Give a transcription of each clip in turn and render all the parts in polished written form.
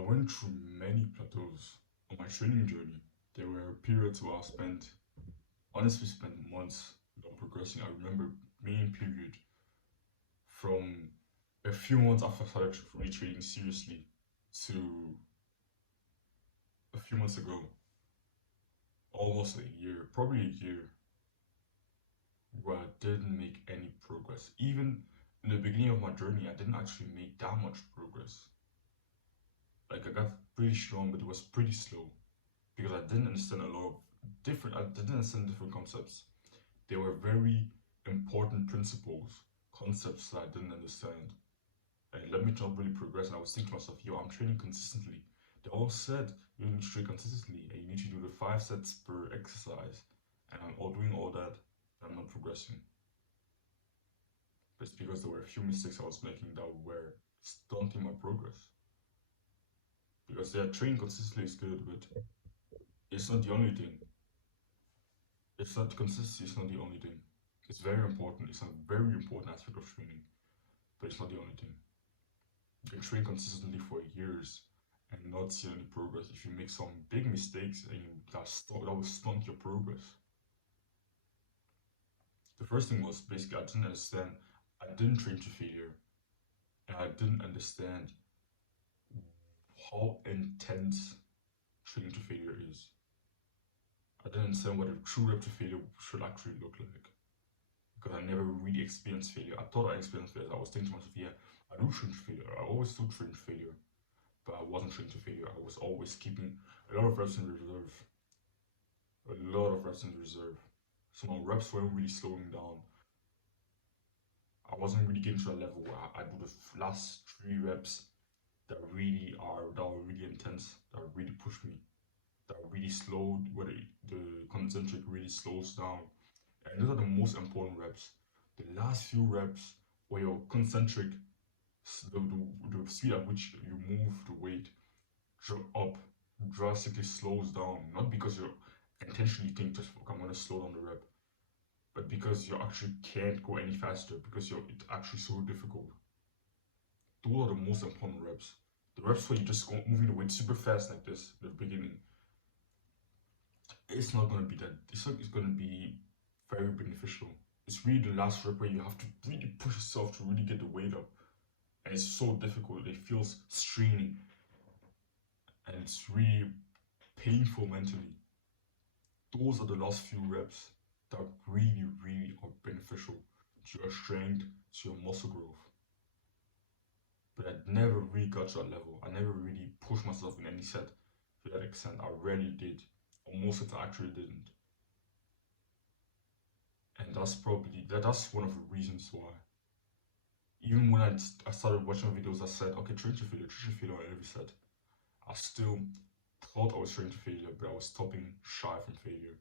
went through many plateaus on my training journey. There were periods where I honestly spent months not progressing. I remember main period from a few months after I started retraining seriously to a few months ago, almost a year, probably a year, where I didn't make any progress. Even in the beginning of my journey, I didn't actually make that much progress. Like I got pretty strong, but it was pretty slow because I didn't understand a lot of I didn't understand different concepts. They were very important principles, concepts that I didn't understand. And it let me not really progress. And I was thinking to myself, yo, I'm training consistently. They all said you need to train consistently and you need to do the 5 sets per exercise. And I'm all doing all that, I'm not progressing. It's because there were a few mistakes I was making that were stunting my progress. Because yeah, training consistently is good, but it's not the only thing. It's not consistency is not the only thing. It's very important. It's a very important aspect of training, but it's not the only thing. You can train consistently for years and not see any progress if you make some big mistakes and that will stunt your progress. The first thing was basically I didn't understand. I didn't train to failure, and I didn't understand how intense training to failure is. I didn't understand what a true rep to failure should actually look like because I never really experienced failure. I thought I experienced failure. I was thinking to myself, yeah, I do train to failure. I always do train to failure, but I wasn't training to failure. I was always keeping a lot of reps in reserve. A lot of reps in reserve. So my reps weren't really slowing down. I wasn't really getting to that level where I do the last 3 reps that were really intense, that really push me, that really slowed, where the concentric really slows down. And those are the most important reps. The last few reps where your concentric, the speed at which you move the weight up drastically slows down. Not because you're intentionally think just I'm gonna slow down the rep, but because you actually can't go any faster because it's actually so difficult. Those are the most important reps. The reps where you just go moving the weight super fast like this at the beginning, it's not gonna be that. It's gonna be very beneficial. It's really the last rep where you have to really push yourself to really get the weight up, and it's so difficult. It feels straining, and it's really painful mentally. Those are the last few reps that really, really are beneficial to your strength, to your muscle growth. But I never really got to that level. I never really pushed myself in any set to that extent. I rarely did. Or most sets I actually didn't. And that's one of the reasons why. Even when I started watching videos that said, okay, train to failure on every set, I still thought I was training to failure, but I was stopping shy from failure.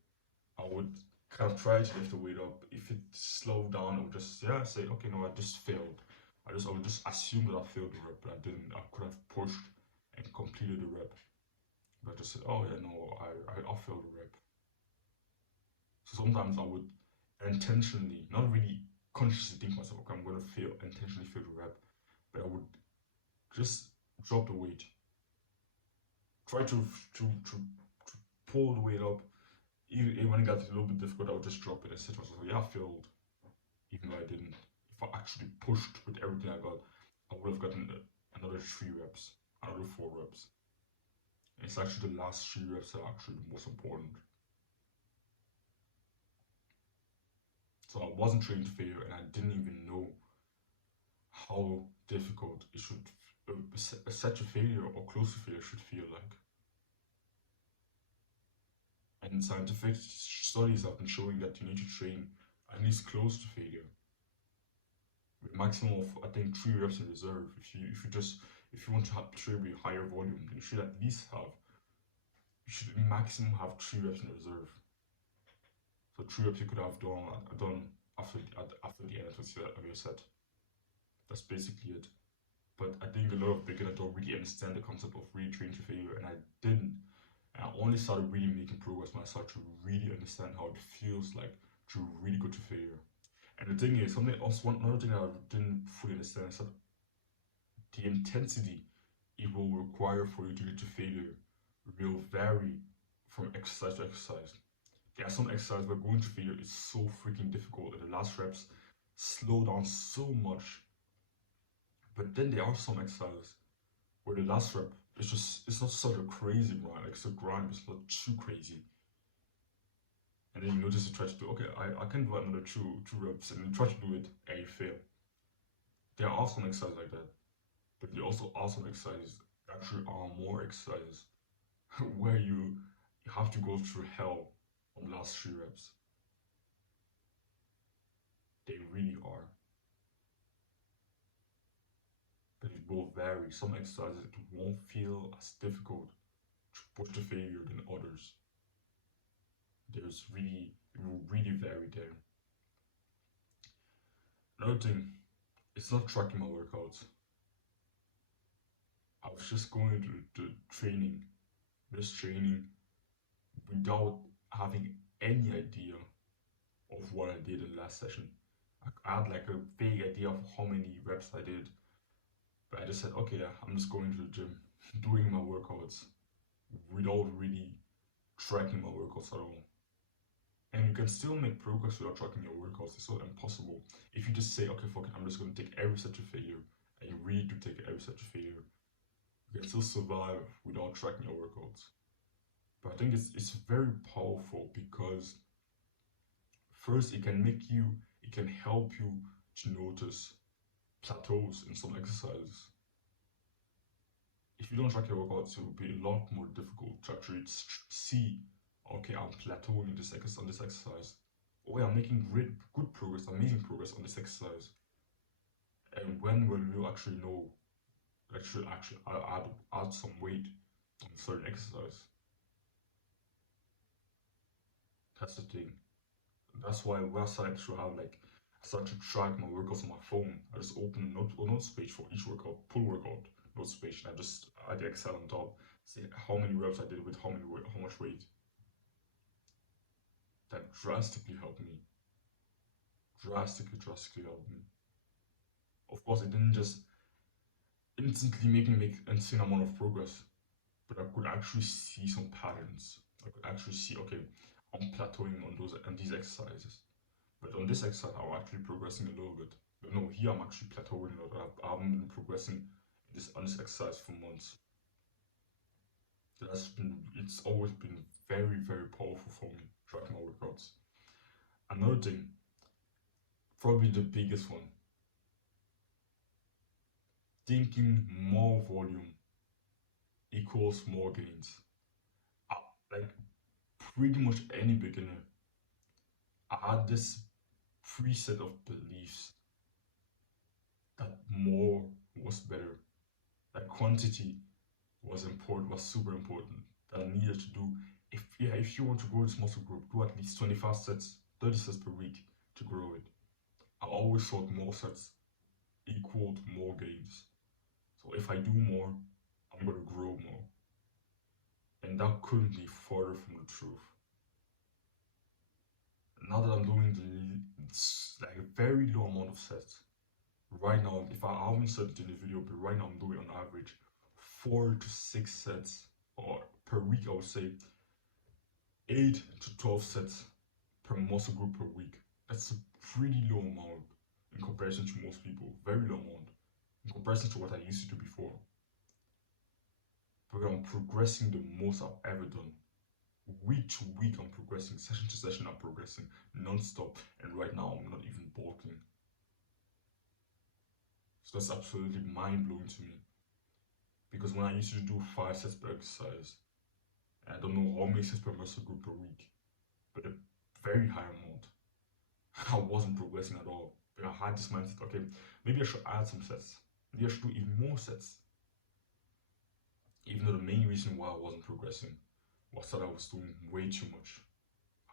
I would kind of try to lift the weight up. If it slowed down, I would just say, okay, no, I just failed. I would just assume that I failed the rep, but I didn't. I could have pushed and completed the rep, but I just said, oh yeah, no, I failed the rep. So sometimes I would intentionally, not really consciously think myself, okay, I'm going to intentionally fail the rep, but I would just drop the weight, try to pull the weight up. Even when it got a little bit difficult, I would just drop it and say to myself, yeah, I failed, even though I didn't. If I actually pushed with everything I got, I would have gotten another 3 reps, another 4 reps. And it's actually the last 3 reps that are actually the most important. So I wasn't trained to failure, and I didn't even know how difficult it should such a failure or close to failure should feel like. And scientific studies have been showing that you need to train at least close to failure, with maximum of I think 3 reps in reserve. If you want to train with higher volume, then you should maximum have 3 reps in reserve. So 3 reps you could have done after the end of your set. That's basically it. But I think a lot of beginners don't really understand the concept of really training to failure, and I didn't. And I only started really making progress when I started to really understand how it feels like to really go to failure. And the thing is, another thing I didn't fully understand is that the intensity it will require for you to get to failure will vary from exercise to exercise. There are some exercises where going to failure is so freaking difficult that the last reps slow down so much. But then there are some exercises where the last rep is just, it's not such a crazy grind, like it's a grind, but it's not too crazy. And then you notice you try to do, okay, I can do another two reps, and you try to do it and you fail. There are some exercises like that, but there also are some exercises that actually are more exercises where you have to go through hell on the last 3 reps. They really are. But it will vary. Some exercises it won't feel as difficult to push to failure than others. There's really, it will really vary there. Another thing, it's not tracking my workouts. I was just going to training, this training, without having any idea of what I did in the last session. I had like a vague idea of how many reps I did, but I just said, okay, yeah, I'm just going to the gym, doing my workouts without really tracking my workouts at all. And you can still make progress without tracking your workouts. It's not impossible. If you just say, okay, fuck it, I'm just going to take every set to failure, and you really do take every set to failure, you can still survive without tracking your workouts. But I think it's very powerful because first it can help you to notice plateaus in some exercises. If you don't track your workouts, it will be a lot more difficult to actually see, okay, I'm plateauing on this exercise. Oh, yeah, I'm making good progress, amazing progress on this exercise. And when will you actually know, actually add some weight on a certain exercise? That's the thing. That's why websites should have like, I start to track my workouts on my phone. I just open a notes page for each workout, pull workout notes page, and I just add the Excel on top, see how many reps I did with how much weight. That drastically helped me. Drastically helped me. Of course, it didn't just instantly make me make insane amount of progress, but I could actually see some patterns. I could actually see, okay, I'm plateauing on these exercises. But on this exercise, I'm actually progressing a little bit. But no, here I'm actually plateauing a lot. I haven't been progressing on this exercise for months. It's always been very powerful for me, tracking my workouts. Another thing, probably the biggest one, thinking more volume equals more gains. Like pretty much any beginner, I had this preset of beliefs that more was better, that quantity was important, was super important, that I needed to do. If you want to grow this muscle group, do at least 25 sets, 30 sets per week to grow it. I always thought more sets equaled more gains. So if I do more, I'm gonna grow more. And that couldn't be further from the truth. Now that I'm doing like a very low amount of sets, right now, if I haven't said it in the video, but right now I'm doing on average 4 to 6 sets, or per week I would say 8 to 12 sets per muscle group per week. That's a pretty low amount in comparison to most people, very low amount in comparison to what I used to do before. But I'm progressing the most I've ever done. Week to week I'm progressing, session to session I'm progressing non-stop, and right now I'm not even bulking. So that's absolutely mind-blowing to me. Because when I used to do 5 sets per exercise, and I don't know how many sets per muscle group per week, but a very high amount, I wasn't progressing at all. But I had this mindset, okay, maybe I should add some sets. Maybe I should do even more sets. Even though the main reason why I wasn't progressing was that I was doing way too much.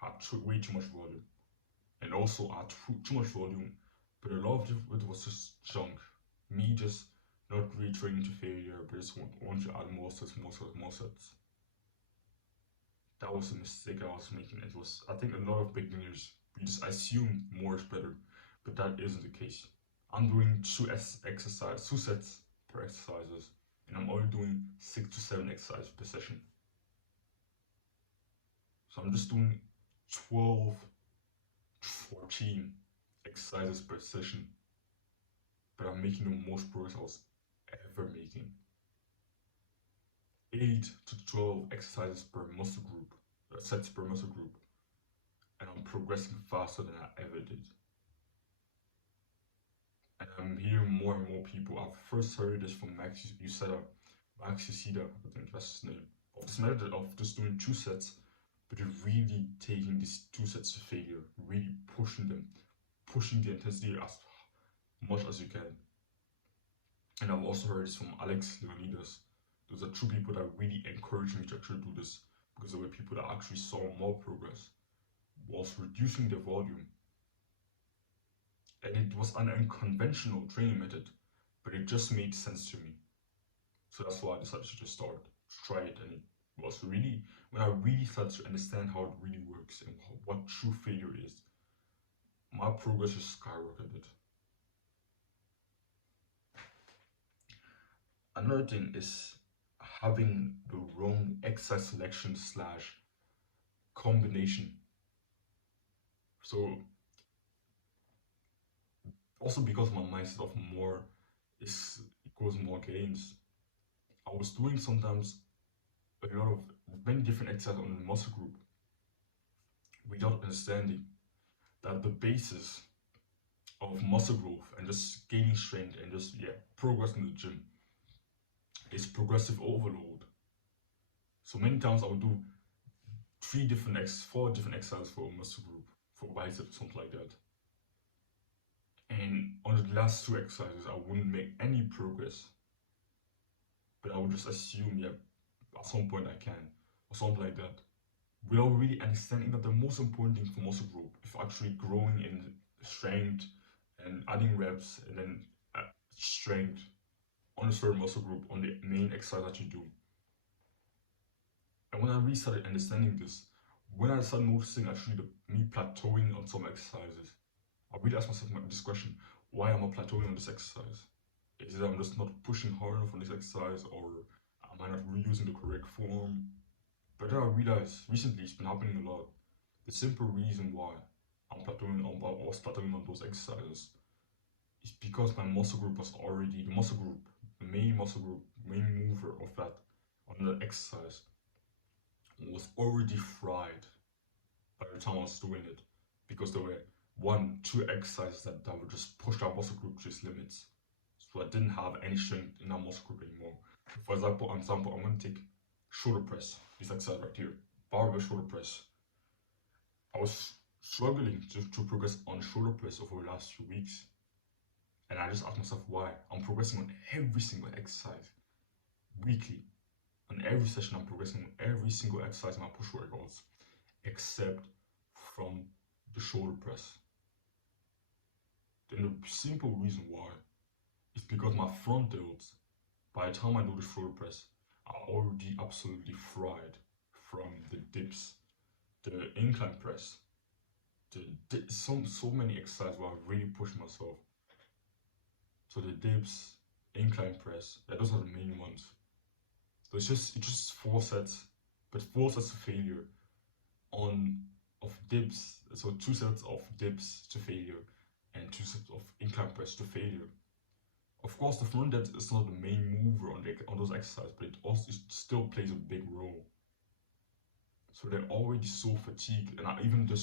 I had way too much volume. And also I had too much volume, but a lot of it was just junk. Me just not really training to failure, but just want to add more sets. That was a mistake I was making. It was, I think a lot of beginners, we just assume more is better, but that isn't the case. I'm doing two sets per exercises, and I'm only doing 6 to 7 exercises per session. So I'm just doing 12 to 14 exercises per session, but I'm making the most progress I was ever making. 8 to 12 exercises per muscle group, sets per muscle group, and I'm progressing faster than I ever did. And I'm hearing more and more people. I've first heard this from Max Uceda, Max Uceda, I think that's his name, of this method of just doing 2 sets, but you're really taking these 2 sets to failure, really pushing them, pushing the intensity as much as you can. And I've also heard this from Alex Leonidas. Those are 2 people that really encouraged me to actually do this, because they were people that actually saw more progress whilst reducing the volume. And it was an unconventional training method, but it just made sense to me. So that's why I decided to just start, try it, and it was really, when I really started to understand how it really works and what true failure is, my progress just skyrocketed. Another thing is having the wrong exercise selection slash combination. So also because my mindset of more is equals more gains, I was doing sometimes a lot of many different exercises on the muscle group without understanding that the basis of muscle growth and just gaining strength and just progress in the gym is progressive overload. So many times I would do 4 different exercises for a muscle group, for biceps, something like that. And on the last 2 exercises, I wouldn't make any progress. But I would just assume, at some point I can, or something like that. Without really understanding that the most important thing for muscle growth is actually growing in strength and adding reps and then strength on a certain muscle group on the main exercise that you do. And when I really started understanding this, when I started noticing actually me plateauing on some exercises, I really asked myself this question: why am I plateauing on this exercise? Is it I'm just not pushing hard enough on this exercise, or am I not reusing the correct form? But then I realized recently it's been happening a lot. The simple reason why I was plateauing on those exercises is because my muscle group was already the main muscle group, main mover of that on the exercise was already fried by the time I was doing it, because there were 2 exercises that would just push that muscle group to its limits. So I didn't have any strength in that muscle group anymore. For example, I'm going to take shoulder press, this exercise right here, barbell shoulder press. I was struggling to progress on shoulder press over the last few weeks. And I just asked myself why. I'm progressing on every single exercise weekly. On every session, I'm progressing on every single exercise in my push workouts, except from the shoulder press. Then the simple reason why is because my front delts, by the time I do the shoulder press, are already absolutely fried from the dips, the incline press, so many exercises where I really push myself. So the dips, incline press, those are the main ones. So it's just 4 sets, but 4 sets of failure of dips. So 2 sets of dips to failure and 2 sets of incline press to failure. Of course, the front depth is not the main mover on those exercises, but it still plays a big role. So they're already so fatigued, and I even do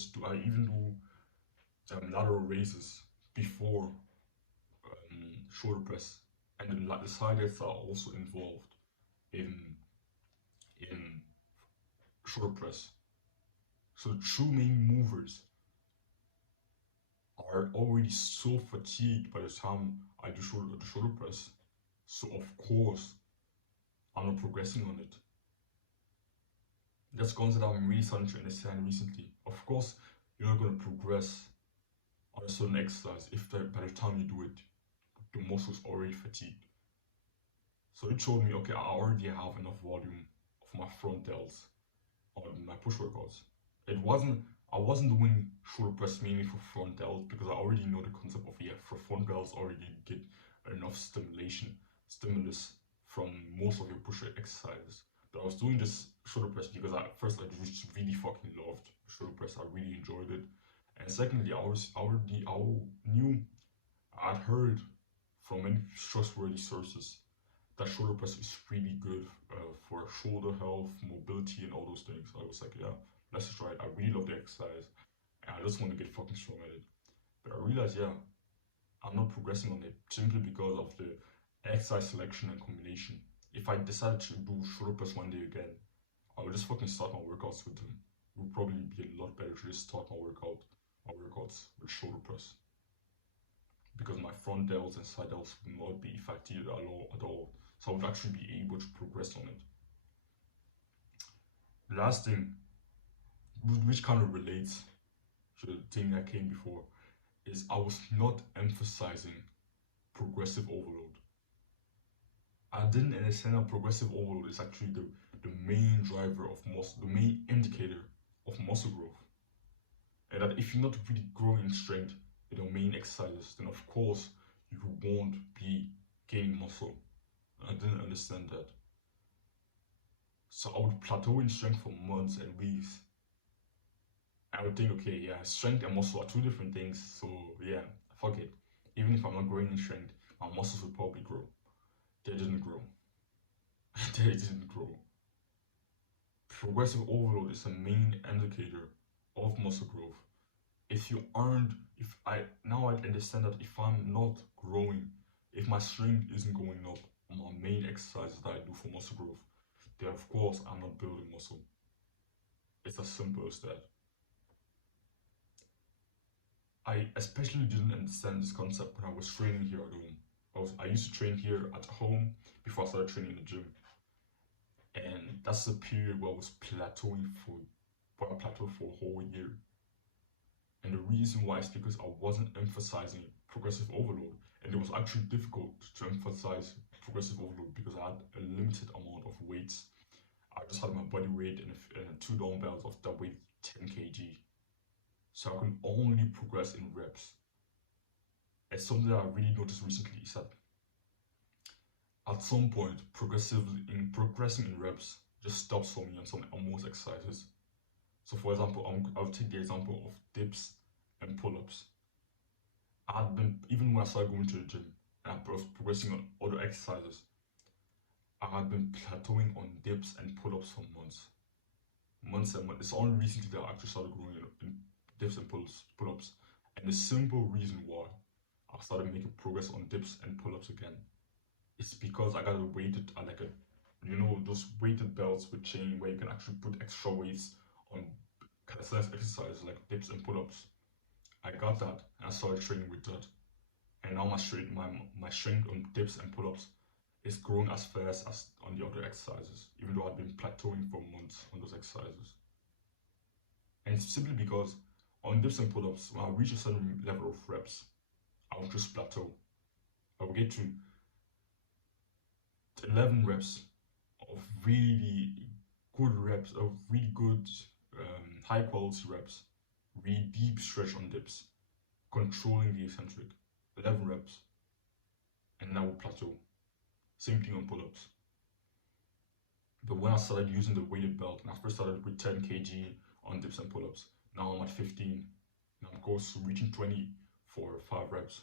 lateral raises before shoulder press, and the side delts are also involved in shoulder press. So the 2 main movers are already so fatigued by the time I do the shoulder press. So of course, I'm not progressing on it. That's a concept I'm really starting to understand recently. Of course, you're not going to progress on a certain exercise if by the time you do it, the muscle's already fatigued. So it showed me, okay, I already have enough volume of my front delts on my push workouts. I wasn't doing shoulder press mainly for front delts because I already know the concept of for front delts already get enough stimulus from most of your push exercises. But I was doing this shoulder press because at first I just really fucking loved shoulder press. I really enjoyed it. And secondly, I knew, I'd heard from many trustworthy sources that shoulder press is really good for shoulder health, mobility, and all those things. I was like, yeah, let's just try it. I really love the exercise, and I just want to get fucking strong at it. But I realized, yeah, I'm not progressing on it simply because of the exercise selection and combination. If I decided to do shoulder press one day again, I would just fucking start my workouts with them. It would probably be a lot better to just start my workouts with shoulder press because my front delts and side delts will not be fatigued at all. So I would actually be able to progress on it. The last thing, which kind of relates to the thing that came before, is I was not emphasizing progressive overload. I didn't understand that progressive overload is actually the main driver of muscle, the main indicator of muscle growth. And that if you're not really growing in strength in your main exercises, then of course you won't be gaining muscle. I didn't understand that. So I would plateau in strength for months and weeks. I would think, okay, yeah, strength and muscle are two different things. So yeah, fuck it. Even if I'm not growing in strength, my muscles will probably grow. They didn't grow. They didn't grow. Progressive overload is a main indicator of muscle growth. If you aren't, if I now I understand that if I'm not growing, if my strength isn't going up on my main exercises that I do for muscle growth, then of course I'm not building muscle. It's as simple as that. I especially didn't understand this concept when I was training here at home. I used to train here at home before I started training in the gym. And that's the period where I was plateauing where I plateaued for a whole year. And the reason why is because I wasn't emphasizing progressive overload. And it was actually difficult to emphasize progressive overload because I had a limited amount of weights. I just had my body weight and two dumbbells of that weighed 10 kg. So I could only progress in reps. And something that I really noticed recently is that at some point, progressing in reps just stops for me on most exercises. So for example, I'll take the example of dips and pull-ups. Even when I started going to the gym and I was progressing on other exercises, I had been plateauing on dips and pull-ups for months. Months and months. It's only recently that I actually started growing in dips and pull-ups. And the simple reason why I started making progress on dips and pull-ups again, it's because I got a weighted, those weighted belts with chain where you can actually put extra weights on calisthenics exercises like dips and pull-ups. I got that and I started training with that. And now my strength on dips and pull-ups is growing as fast as on the other exercises, even though I've been plateauing for months on those exercises. And it's simply because on dips and pull-ups, when I reach a certain level of reps, I will just plateau. I will get to 11 reps of really good reps, of really good high quality reps, really deep stretch on dips, controlling the eccentric, 11 reps, and now will plateau. Same thing on pull-ups. But when I started using the weighted belt, and I first started with 10 kg on dips and pull-ups, now I'm at 15, and I'm close to reaching 20 for 5 reps.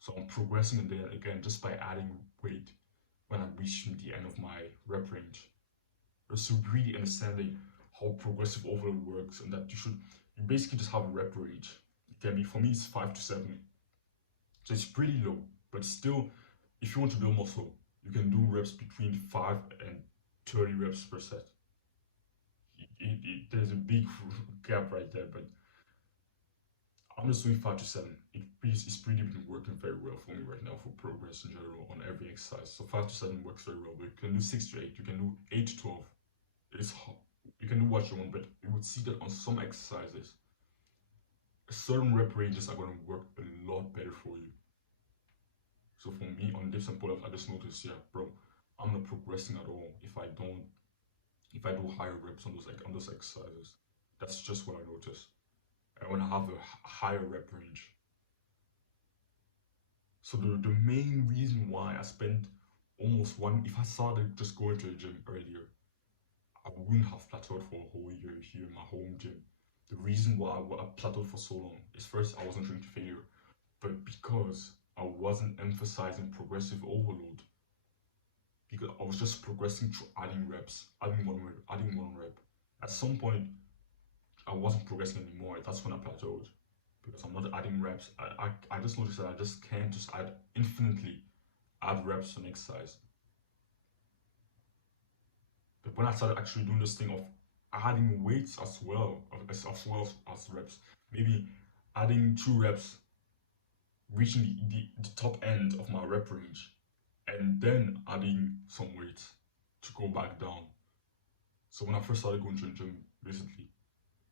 So I'm progressing in there again just by adding weight when I'm reaching the end of my rep range. So really understanding how progressive overload works and that you basically just have a rep range. It can be, for me it's 5 to 7. So it's pretty low, but still, if you want to build muscle, you can do reps between 5 and 30 reps per set. There's a big gap right there, but I'm just doing 5 to 7. It's pretty been working very well for me right now for progress in general on every exercise. So 5 to 7 works very well, but you can do 6 to 8, you can do 8 to 12. It's hard. You can do what you want, but you would see that on some exercises, certain rep ranges are going to work a lot better for you. So for me, on dips and pull-ups, I just noticed, yeah, bro, I'm not progressing at all if I do higher reps on those exercises. That's just what I noticed. And when I have a higher rep range. So the main reason why I spent almost one. If I started just going to the gym earlier, I wouldn't have plateaued for a whole year here in my home gym. The reason why I plateaued for so long is first I wasn't training to failure, but because I wasn't emphasizing progressive overload. Because I was just progressing through adding reps, adding one rep. At some point, I wasn't progressing anymore. That's when I plateaued because I'm not adding reps. I just noticed that I just can't just add infinitely add reps on exercise. But when I started actually doing this thing of adding weights as well as reps, maybe adding 2 reps, reaching the top end of my rep range, and then adding some weights to go back down. So when I first started going to the gym recently,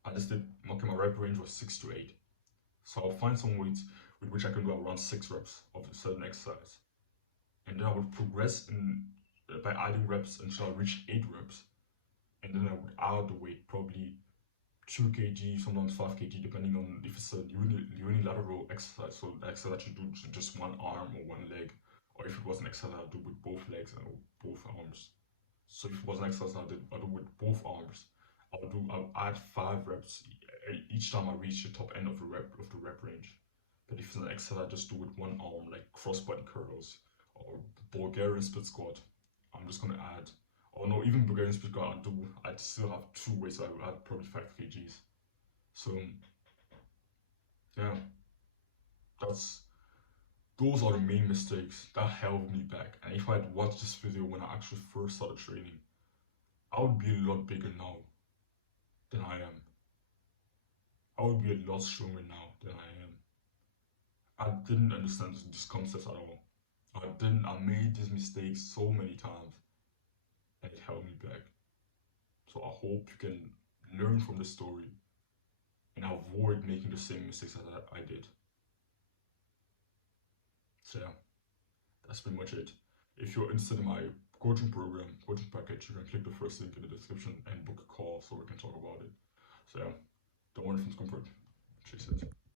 I just did okay, my rep range was 6 to 8. So I'll find some weights with which I can do around 6 reps of a certain exercise. And then I would progress in by adding reps until I reach 8 reps. And then I would add the weight, probably 2 kg, sometimes 5 kg, depending on if it's a unilateral exercise. So the exercise that you do to just one arm or one leg, or if it was an exercise I do with both legs and both arms. So if it was an exercise I do with both arms, I'll add 5 reps each time I reach the top end of the rep range. But if it's an exercise I just do with one arm, like crossbody curls or Bulgarian split squat, I'm just gonna add. Or no, even Bulgarian split squat, I'd still have 2 weights. I would add probably 5 kgs. So yeah, that's those are the main mistakes that held me back. And if I'd watched this video when I actually first started training, I would be a lot bigger now than I am. I would be a lot stronger now than I am. I didn't understand this concept at all. I made these mistakes so many times and it held me back. So I hope you can learn from the story and avoid making the same mistakes that I did. So yeah, that's pretty much it. If you're interested in my coaching program, coaching package, you can click the first link in the description and book a call so we can talk about it. So yeah, don't worry from comfort. Chase it.